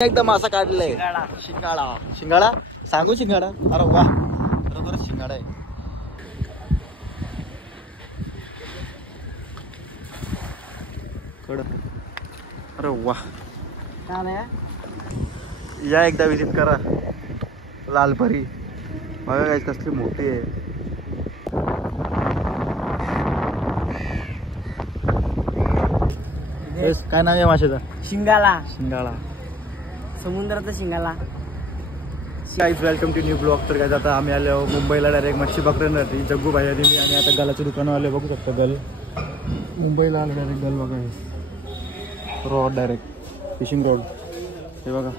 एकदम मासा काढलाय. शिंगाडा शिंगाडा सांगू शिंगाडा. अरे वा बरोबरच शिंगाडा आहे. अरे वा या एकदा विजिट करा लालपरी. बघा काय कसली मोठी आहे. काय नाव आहे माशाचा? शिंगाला. शिंगाळा समुद्राचा शिंगाला. Guys welcome to new blog. तर काय आता आम्ही आलो मुंबईला डायरेक्ट मच्छी पकडण्यासाठी. जग्गू भाई आणि मी आणि आता गलाच्या दुकानावर आले. बघू शकता गल मुंबईला आलो डायरेक्ट. गल बघा रॉड डायरेक्ट फिशिंग रॉड. हे बघा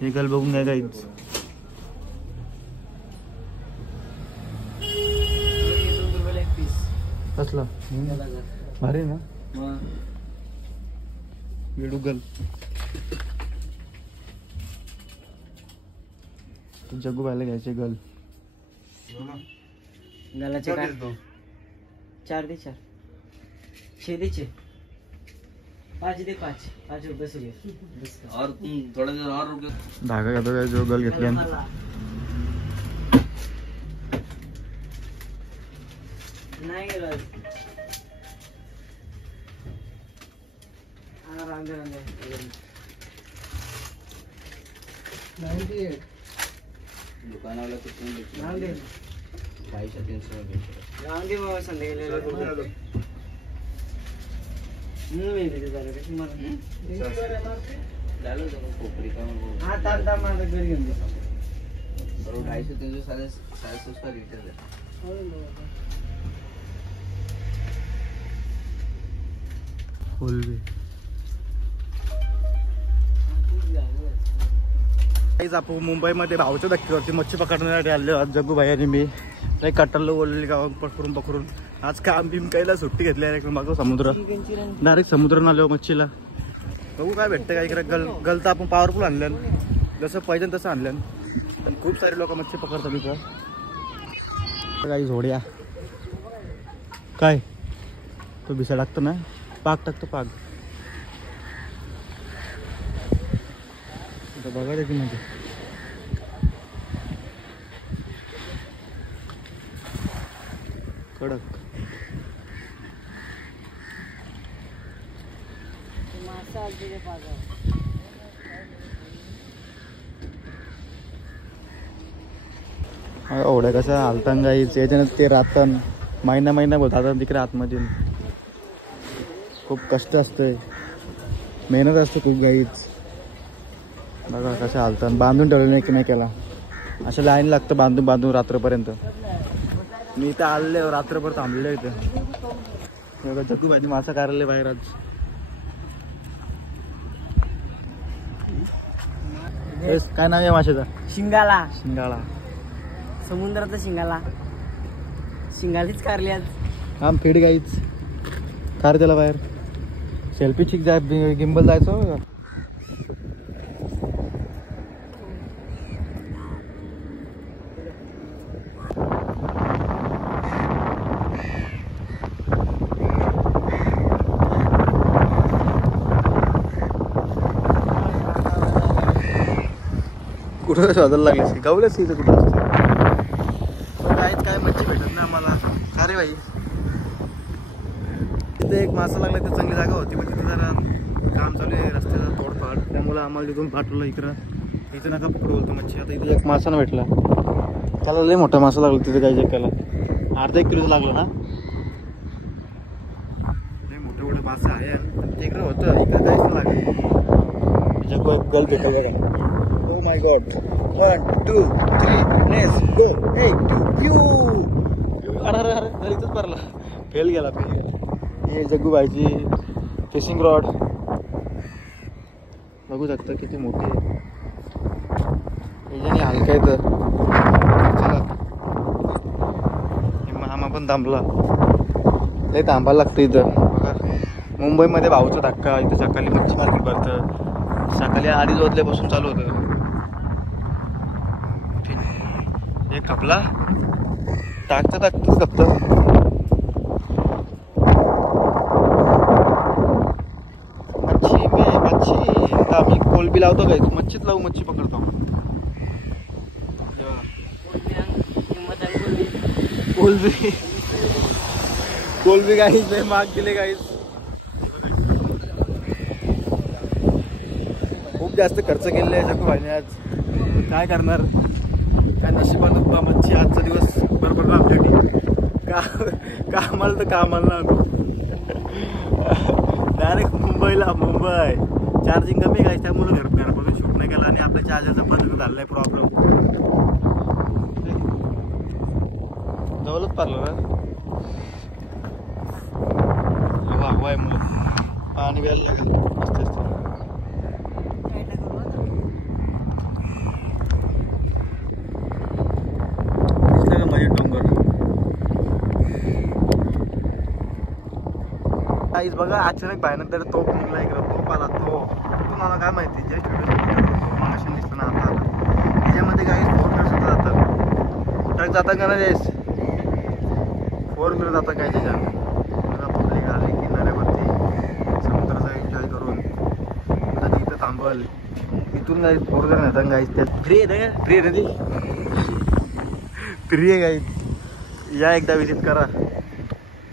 हे गल बघून काय गाईज. कसला भारी ना वेडूगल. जग्गू भाईला घ्यायचे गल. गलाचे काय 4 दे 4 6 दे 6 5 दे 5 रुपये सुगे. और थोड़ा देर और रुक. धागा घेतो काय जो गल घेतली. नाही गेला. दुकानावाला किती पैसा 300 संध्याकाळी हा तार माझं घरी घेऊन 250-300 750 लिटर आपण मुंबईमध्ये भाऊच्या धक्क्यावरती मच्छी पकडण्यासाठी आले. जग्गू भाई आणि मी काही कट्टरला बोललेली गावात पकडून आज काम बिम काहीला सुट्टी घेतली आहे. मागं समुद्र डायरेक्ट समुद्रानं आलो मच्छीला. बघू काय भेटतं काय करा. गल तर आपण पॉवरफुल आणल्यान जसं पाहिजे तसं आणल्यान. पण खूप सारे लोक मच्छी पकडतात इथं. काही झोड्या काय तो भिसा टाकतो ना. पाक टाकतो पाक. बघा की म्हणजे कडक एवढ्या कसं हालतान गाईच. याच्यानं ते राहतं महिना बोलतात तिकडे आतमध्ये. खूप कष्ट असतंय मेहनत असते खूप गाईच. बघा कसं हालतात. बांधून ठेवलं नाही की नाही केला. अशा लाईन लागतं बांधून रात्रपर्यंत. मी इथं आले रात्रभर थांबले इथं. बघा जग्गू भाई मासा काढले बाहेर आज. काय नाव आहे माशाचा? शिंगाला. शिंगाळा समुद्राचा शिंगाला. शिंगालीच कारली आज. आम फीड गाईच कार त्याला बाहेर. सेल्फी चिक जाय गिंबल जायचं. कुठं शोधायला लागलेस की गावलेच की कुठं असतं काहीच काय मच्छी भेटत ना आम्हाला. अरे भाई तिथे एक मासा लागला. तर चांगली जागा होती पण तिथे जरा काम चालू आहे रस्त्याचं तोडफाड. त्यामुळे आम्हाला तिथून पाठवलं इकडं. इथं नका पकडू बोलतो मच्छी. आता इथे एक मासा ना भेटला. त्याला लय मोठा मासा लागला तिथे. काय चेक केला 1.5 किलोचा लागला ना. लय मोठा मासा आहे ते इकडं होतं. इकडे काहीच नाही लागलं. त्याच्या गल भेटल बघा. Oh my God! 1, 2, 3, let's go! Hey, अरे इथंच भरला. फेल गेला. हे जग्गू भाईची फिशिंग रॉड बघू शकता किती मोठी आहे. याच्याने हलका येतं. चला मामा पण थांबला. लय थांबायला लागतं इथं. बघा मुंबईमध्ये भाऊचा धक्का. इथं सकाळी मच्छी मार्केट भरतं. सकाळी 2:30 वाजल्यापासून चालू होतं. एक कपला टाकतं फक्त. बी लावतो काय मच्छीच लावू मच्छी पकडतो कोलबी गाईस लय माग दिले गाईस खूप जास्त खर्च केलेला आहे जगू भाईने आज काय करणार काय नशिबात मच्छी आजचा दिवस बरोबर ना आपल्यासाठी कामाला तर कामाला ना डायरेक्ट मुंबई चार्जिंग कमी काय त्यामुळे घरापासून शूट नाही केला आणि आपल्या चार्जरचा बंद झालेला आहे प्रॉब्लेम जवळच पारलं ना हवा आहे मुलं पाणी प्यायला लागेल मस्त असते दिसलं का माझे डोंगर काहीच बघा अचानक बाहेर तोप निघला इकडं तोप आला तो तुम्हाला काय माहिती जे मशीन दिसतं ना आता त्याच्यामध्ये काही फोर व्हीलर सुद्धा जातात ट्रक जातात का नाही देश फोर व्हीलर जातात काय त्याच्यात पब्लिक आली किनाऱ्यावरती समुद्राचा एन्जॉय करून इथं थांबल इथून काही फोर व्हीलर नेतात गाईस त्यात फ्री आहे का फ्री आहे ती फ्री आहे गाईस या एकदा विजिट करा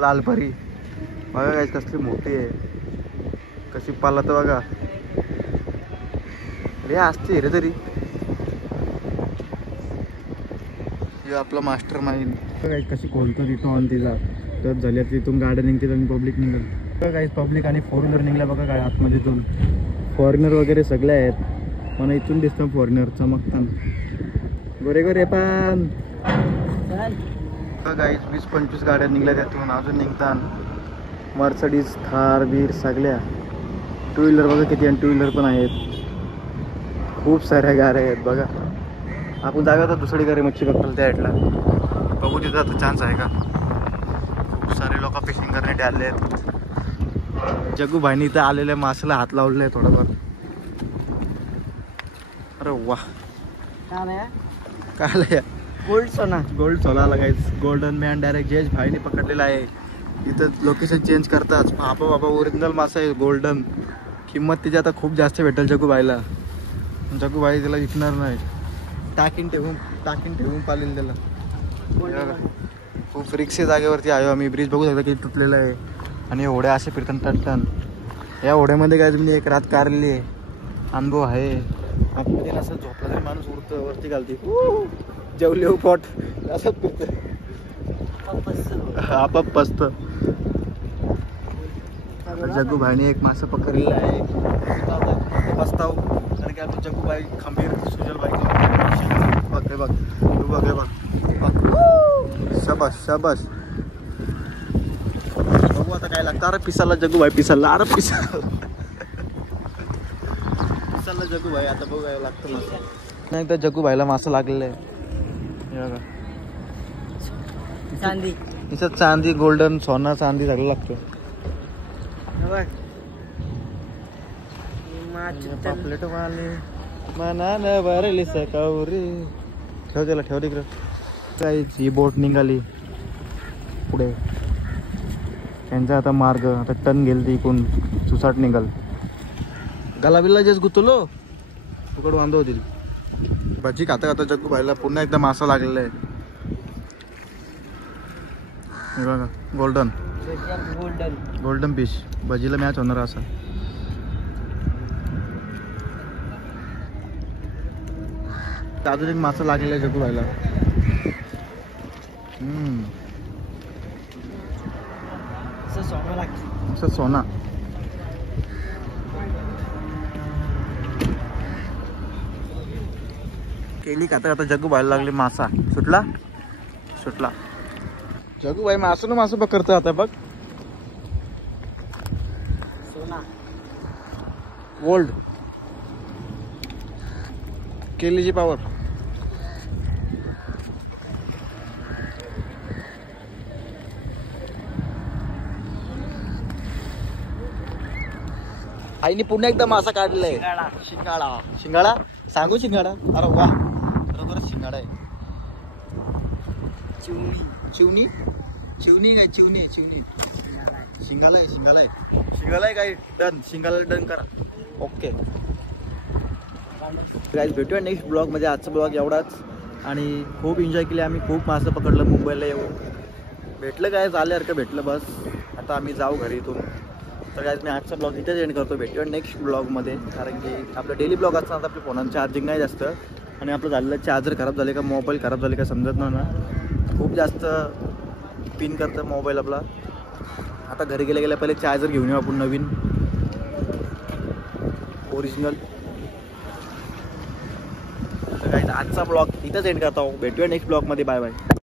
लालपरी बघा गाईस कसली मोठी आहे कशी पाला तर बघा रे असते रे तरी आपला मास्टर माइंड कशी खोलतो तिथून ऑन तिला तर झाल्या तिथून गाड्या निघतील आणि पब्लिक निघाल काही पब्लिक आणि फोर व्हीलर निघल्या बघा काय आतमध्ये इथून फॉरेनर वगैरे सगळे आहेत मला इथून दिसतं फॉरेनर चमकताना गोरे गोरे पण काही 20-25 गाड्या निघल्या त्यातून अजून निघतात मर्सडीज थार बीर सगळ्या टू व्हीलर बघा किती आणि टू व्हीलर पण आहेत खूप साऱ्या गाड्या आहेत बघा आपण जाऊया तर दुसरीकडे मच्छी पकडायला त्या साईडला बघू तिथं आता चान्स आहे का खूप सारे लोक फिशिंग करण्यासाठी आले आहेत जगू भाईनी इथं आलेल्या माशाला हात लावलेला आहे थोडंफार अरे वा काय गोल्ड सोला लगायच गोल्डन मॅन डायरेक्ट जयेश भाईने पकडलेला आहे इथं लोकेशन चेंज करतात बाबा ओरिजिनल मासा आहे गोल्डन किंमत तिची आता खूप जास्त भेटेल जगू भाईला जगू भाई त्याला विकणार नाही टाकीन ठेवून पालेल त्याला खूप रिक्स जागेवरती आयो आम्ही ब्रिज बघू शकता किती तुटलेला आहे आणि होड्या असे फिरताना टटन या होड्यामध्ये काय तुम्ही एक रात कारली आहे अनुभव आहे आतमध्ये असं झोपला तरी माणूस उडतं वरती घालते जेवले पोट असंच फिरतं आपाप पसत जगू भाईने एक मासा पकडलेला आहे बसताव कारण की आता जगू भाई खंबीर सुजल भाई बघ शाबाश बघू आता काय लागतं अरे पिसाला जगू भाई पिसाला अरे पिसाला जगू भाई आता बघायला लागतं मासा नाही तर जगू भाईला मासा लागलेला आहे चांदी गोल्डन सोना चांदी सगळं लागतो पापलेट वाले मना न भरली सकावरी ठेव त्याला ठेव तिकडं काय ही बोट निघाली पुढे त्यांचा आता मार्ग आता टन गेल ती इकून सुसाट निघाल गालाबिल्ला जेच गुतलो तुकड बांधव होतील भजी खाता खाता जग्गू भाईला पुन्हा एकदा मासा लागलेला आहे बघा गोल्डन फिश भजीला मॅच होणार असा अजून एक मासा लागलेला आहे जग्गू भाईला सोना केली खाता खाता जग्गू भाईला लागली मासा सुटला जग्गू भाई मासं पकडतो आता बघ सोना गोल्ड केलीची पावर आईने पुन्हा एकदा मासा काढलाय शिंगाडा सांगू शिंगाडा अरे वा बरोबर शिंगाडा आहे चिवणी शिंगाला आहे काय डन शिंगाला डन करा ओके गाईज भेटूया नेक्स्ट ब्लॉगमध्ये. आजचा ब्लॉग एवढाच आणि खूप एन्जॉय केले आम्ही. खूप मासं पकडलं मुंबईला येऊन. भेटलं काय झाल्यासारखं भेटलं बस. आता आम्ही जाऊ घरी इथून. तर गाईज मी आजचा ब्लॉग इथेच एंड करतो. भेटूया नेक्स्ट ब्लॉगमध्ये. कारण की आपलं डेली ब्लॉग असताना आपल्या फोनात चार्जिंग नाही जास्त आणि आपलं झालेलं चार्जर खराब झाले का मोबाईल खराब झाले का समजत नाही ना. खूप जास्त पिन करतं मोबाईल आपला. आता घरी गेल्या पहिले चार्जर घेऊन येऊ आपण नवीन ओरिजिनल. तर गाईज आजचा ब्लॉग इथंच एंड करतो. भेटूया नेक्स्ट ब्लॉगमध्ये. Bye bye.